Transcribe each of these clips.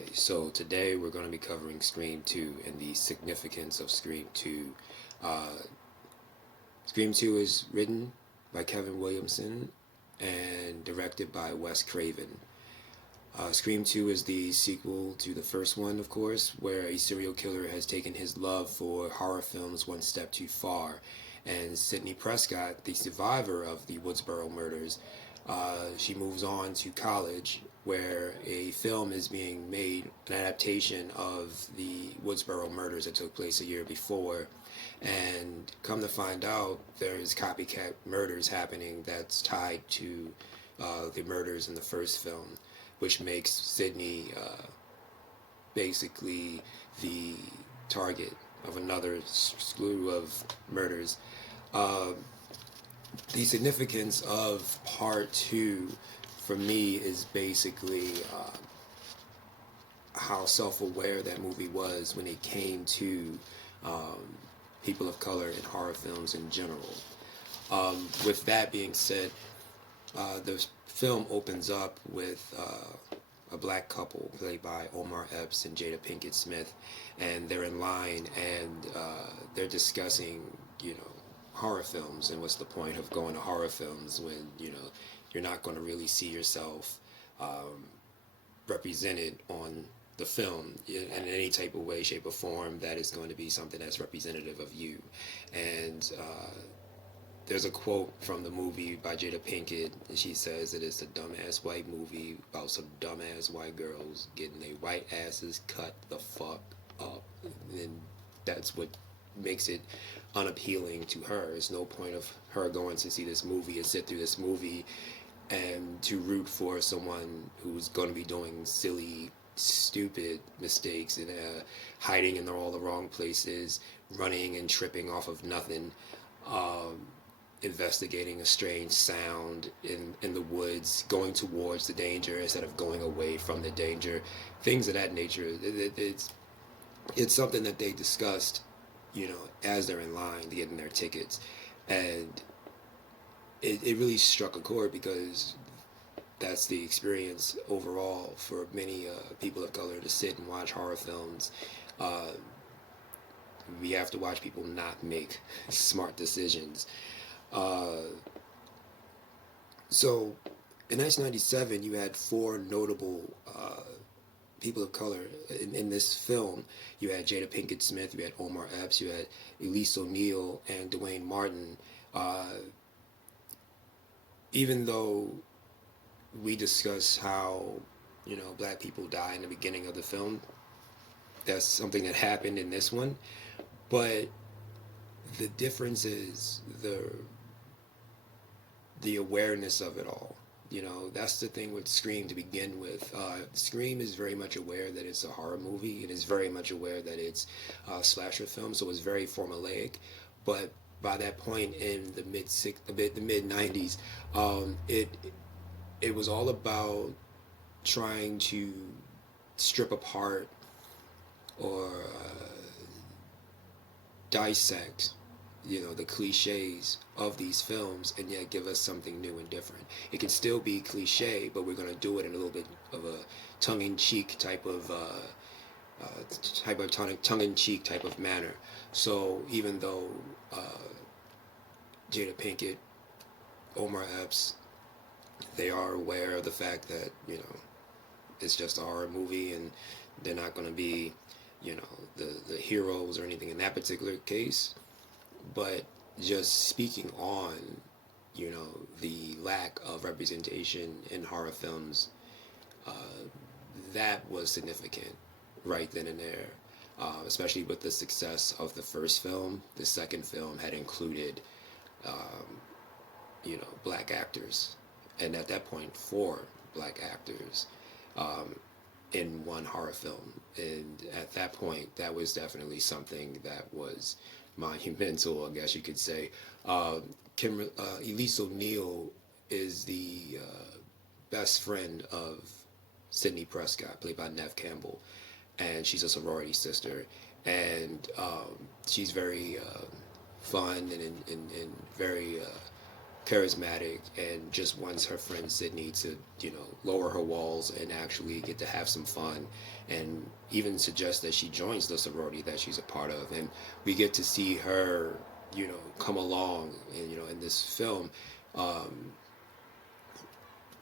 Okay, so today we're going to be covering Scream 2 and the significance of Scream 2. Uh, Scream 2 is written by Kevin Williamson and directed by Wes Craven. Scream 2 is the sequel to the first one, of course, where a serial killer has taken his love for horror films one step too far. And Sidney Prescott, the survivor of the Woodsboro murders, she moves on to college where a film is being made, an adaptation of the Woodsboro murders that took place a year before. And come to find out, there's copycat murders happening that's tied to the murders in the first film, which makes Sidney basically the target of another slew of murders. Uh, the significance of part two for me is basically how self-aware that movie was when it came to people of color in horror films in general. With that being said, the film opens up with a black couple played by Omar Epps and Jada Pinkett Smith, and they're in line and they're discussing, horror films and what's the point of going to horror films when you're not going to really see yourself represented on the film in any type of way, shape, or form that is going to be something that's representative of you. And there's a quote from the movie by Jada Pinkett, and she says that it's a dumbass white movie about some dumbass white girls getting their white asses cut the fuck up. And that's what makes it unappealing to her. There's no point of her going to see this movie and sit through this movie and to root for someone who's going to be doing silly, stupid mistakes and hiding in all the wrong places, running and tripping off of nothing, investigating a strange sound in the woods, going towards the danger instead of going away from the danger, things of that nature. It's something that they discussed, as they're in line to get in their tickets, and it really struck a chord because that's the experience overall for many people of color to sit and watch horror films. We have to watch people not make smart decisions. So in 1997, you had four notable people of color in this film. You had Jada Pinkett Smith, you had Omar Epps, you had Elise O'Neill, and Dwayne Martin. Even though we discuss how black people die in the beginning of the film, that's something that happened in this one, but the difference is the awareness of it all. That's the thing with Scream to begin with. Scream is very much aware that it's a horror movie. It is very much aware that it's a slasher film, so it's very formulaic. But by that point in the mid '90s, it was all about trying to strip apart or dissect the cliches of these films and yet give us something new and different. It can still be cliche, but we're going to do it in a little bit of a tongue-in-cheek type of tongue-in-cheek type of manner. So even though Jada Pinkett, Omar Epps, they are aware of the fact that it's just a horror movie and they're not going to be the heroes or anything in that particular case, but just speaking on the lack of representation in horror films, that was significant right then and there, especially with the success of the first film. The second film had included black actors, and at that point 4 black actors in one horror film. And at that point, that was definitely something that was monumental, I guess you could say. Elise O'Neill is the best friend of Sidney Prescott, played by Neve Campbell, and she's a sorority sister, and she's very fun and very charismatic and just wants her friend Sydney to, lower her walls and actually get to have some fun, and even suggest that she joins the sorority that she's a part of. And we get to see her, come along, and in this film. Um,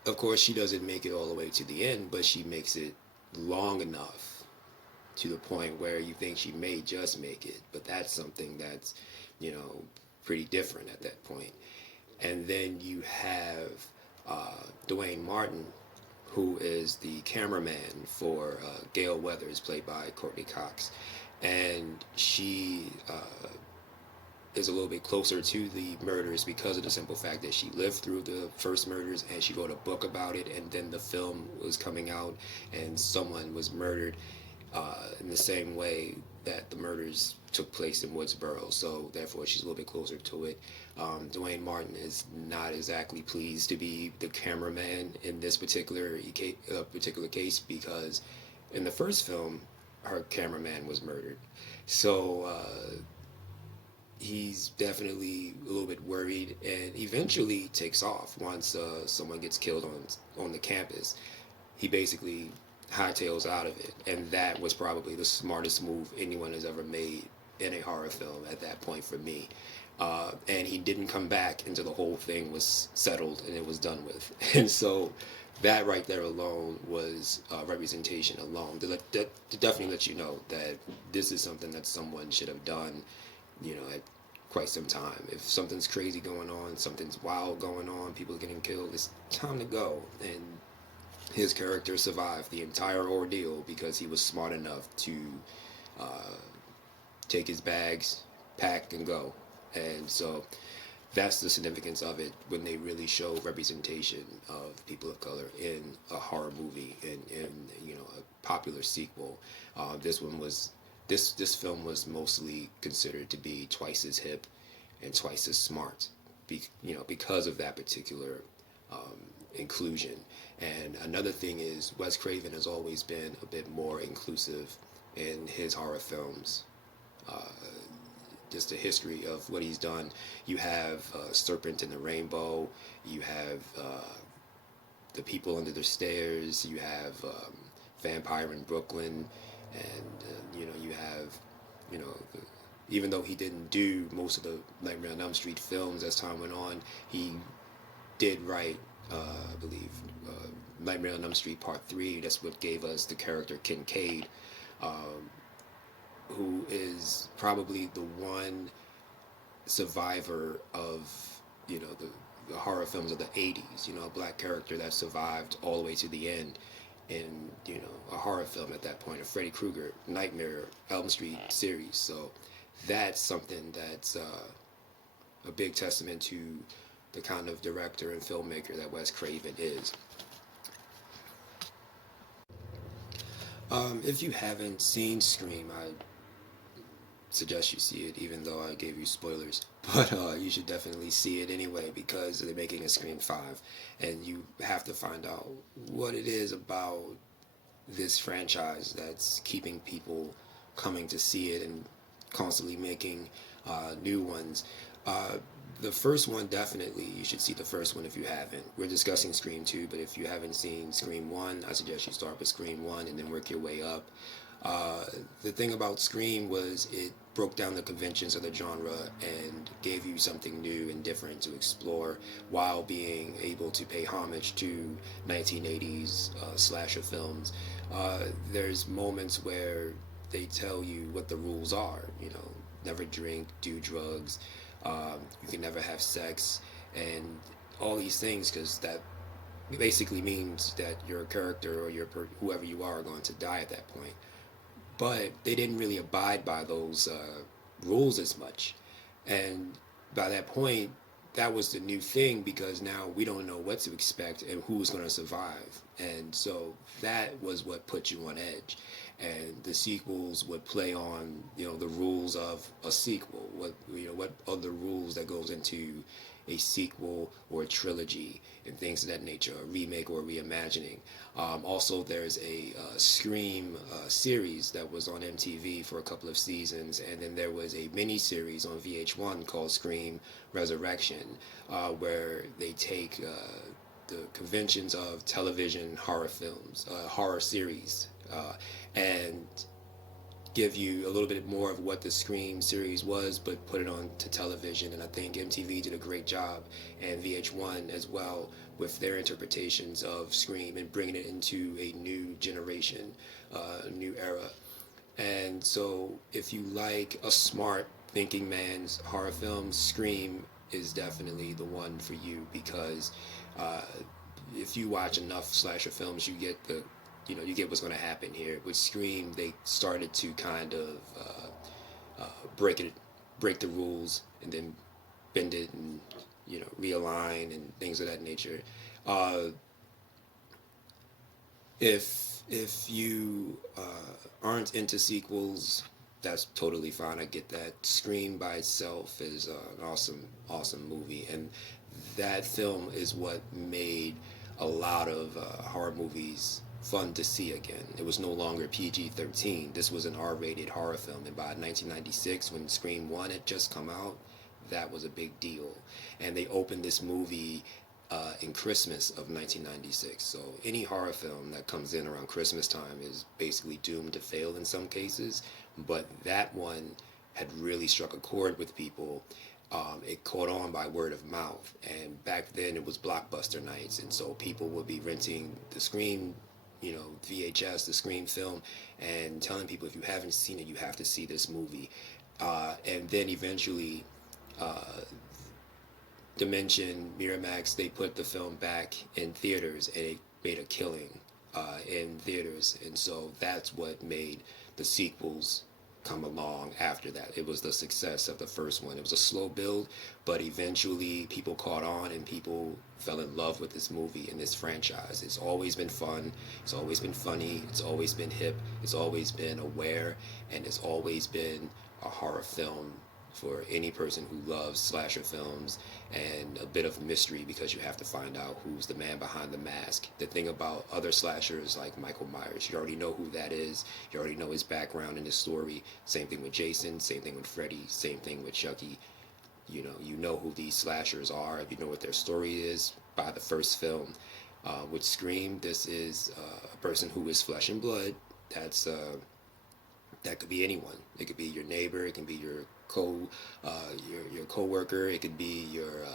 of course, she doesn't make it all the way to the end, but she makes it long enough to the point where you think she may just make it. But that's something that's, pretty different at that point. And then you have Dwayne Martin, who is the cameraman for Gail Weathers, played by Courtney Cox. And she is a little bit closer to the murders because of the simple fact that she lived through the first murders, and she wrote a book about it, and then the film was coming out and someone was murdered in the same way that the murders took place in Woodsboro. So therefore she's a little bit closer to it. Dwayne Martin is not exactly pleased to be the cameraman in this particular case, because in the first film her cameraman was murdered. So he's definitely a little bit worried, and eventually takes off once someone gets killed on the campus. He basically hightails out of it, and that was probably the smartest move anyone has ever made in a horror film at that point for me. And he didn't come back until the whole thing was settled and it was done with. And so that right there alone was representation alone to definitely let you know that this is something that someone should have done, at quite some time. If something's crazy going on, something's wild going on, people are getting killed, it's time to go. And his character survived the entire ordeal because he was smart enough to take his bags, pack, and go. And so that's the significance of it when they really show representation of people of color in a horror movie, in a popular sequel. This film was mostly considered to be twice as hip and twice as smart, because of that particular inclusion. And another thing is, Wes Craven has always been a bit more inclusive in his horror films. Just the history of what he's done. You have Serpent in the Rainbow. You have The People Under the Stairs. You have Vampire in Brooklyn, and you have, even though he didn't do most of the Nightmare on Elm Street films as time went on, he did write, I believe, Nightmare on Elm Street Part 3. That's what gave us the character Kincaid, who is probably the one survivor of, the horror films of the 80s, a black character that survived all the way to the end in, a horror film at that point, a Freddy Krueger, Nightmare, Elm Street series. So that's something that's a big testament to the kind of director and filmmaker that Wes Craven is. If you haven't seen Scream, I suggest you see it, even though I gave you spoilers. But you should definitely see it anyway, because they're making a Scream 5, and you have to find out what it is about this franchise that's keeping people coming to see it and constantly making new ones. The first one, definitely, you should see the first one if you haven't. We're discussing Scream 2, but if you haven't seen Scream 1, I suggest you start with Scream 1 and then work your way up. The thing about Scream was it broke down the conventions of the genre and gave you something new and different to explore, while being able to pay homage to 1980s slasher films. There's moments where they tell you what the rules are, never drink, do drugs, you can never have sex, and all these things, because that basically means that your character or whoever you are going to die at that point. But they didn't really abide by those rules as much. And by that point, that was the new thing, because now we don't know what to expect and who's going to survive. And so that was what put you on edge. And the sequels would play on, the rules of a sequel. What are the rules that goes into a sequel or a trilogy and things of that nature, a remake or a reimagining. Also, there's a Scream series that was on MTV for a couple of seasons, and then there was a mini series on VH1 called Scream Resurrection, where they take the conventions of television horror films, horror series, and give you a little bit more of what the Scream series was, but put it on to television. And I think MTV did a great job, and VH1 as well, with their interpretations of Scream and bringing it into a new generation, a new era. And so, if you like a smart thinking man's horror film, Scream is definitely the one for you, because uh, if you watch enough slasher films, you get what's going to happen here. With Scream, they started to kind of break the rules, and then bend it, and realign and things of that nature. Uh, if you aren't into sequels, that's totally fine. I get that. Scream by itself is an awesome movie, and that film is what made a lot of horror movies fun to see again. It was no longer PG-13. This was an R-rated horror film, and by 1996, when Scream 1 had just come out, that was a big deal. And they opened this movie in Christmas of 1996. So any horror film that comes in around Christmas time is basically doomed to fail in some cases. But that one had really struck a chord with people. It caught on by word of mouth. And back then it was blockbuster nights. And so people would be renting the Scream, VHS, the Scream film, and telling people, if you haven't seen it, you have to see this movie. And then eventually, Dimension, Miramax, they put the film back in theaters, and it made a killing in theaters. And so that's what made the sequels come along after that. It was the success of the first one. It was a slow build, but eventually people caught on, and people fell in love with this movie and this franchise. It's always been fun. It's always been funny. It's always been hip. It's always been aware, and it's always been a horror film for any person who loves slasher films and a bit of mystery, because you have to find out who's the man behind the mask. The thing about other slashers like Michael Myers, you already know who that is. You already know his background and his story. Same thing with Jason, same thing with Freddy, same thing with Chucky. You know who these slashers are. You know what their story is by the first film. With Scream, this is a person who is flesh and blood. That could be anyone. It could be your neighbor. It can be your your coworker. It could be your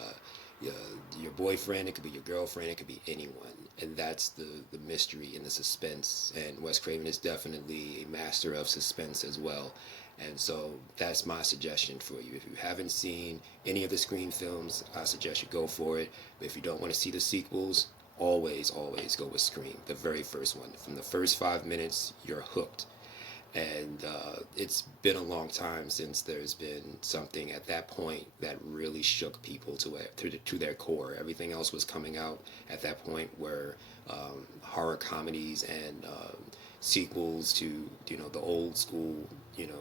boyfriend. It could be your girlfriend. It could be anyone. And that's the mystery and the suspense. And Wes Craven is definitely a master of suspense as well. And so that's my suggestion for you. If you haven't seen any of the Scream films, I suggest you go for it. But if you don't want to see the sequels, always go with Scream, the very first one. From the first 5 minutes, you're hooked. And it's been a long time since there's been something at that point that really shook people to their core. Everything else was coming out at that point, where horror comedies and sequels to the old school,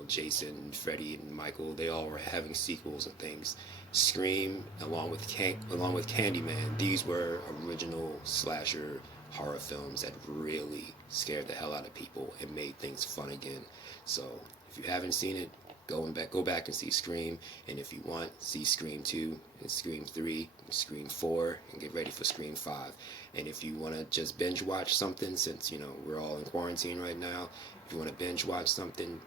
Jason, Freddy, and Michael, they all were having sequels and things. Scream, along with Candyman, these were original slasher horror films that really scared the hell out of people and made things fun again. So if you haven't seen it, go back and see Scream. And if you want, see Scream 2 and Scream 3 and Scream 4, and get ready for Scream 5. And if you want to just binge watch something, since we're all in quarantine right now, if you want to binge watch something,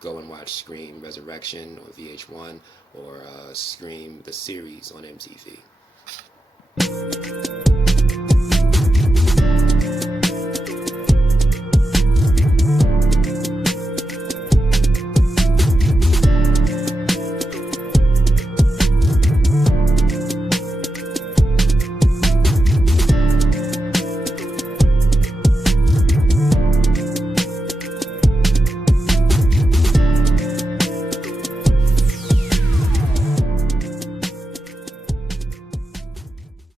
go and watch Scream Resurrection or VH1, or Scream the series on MTV.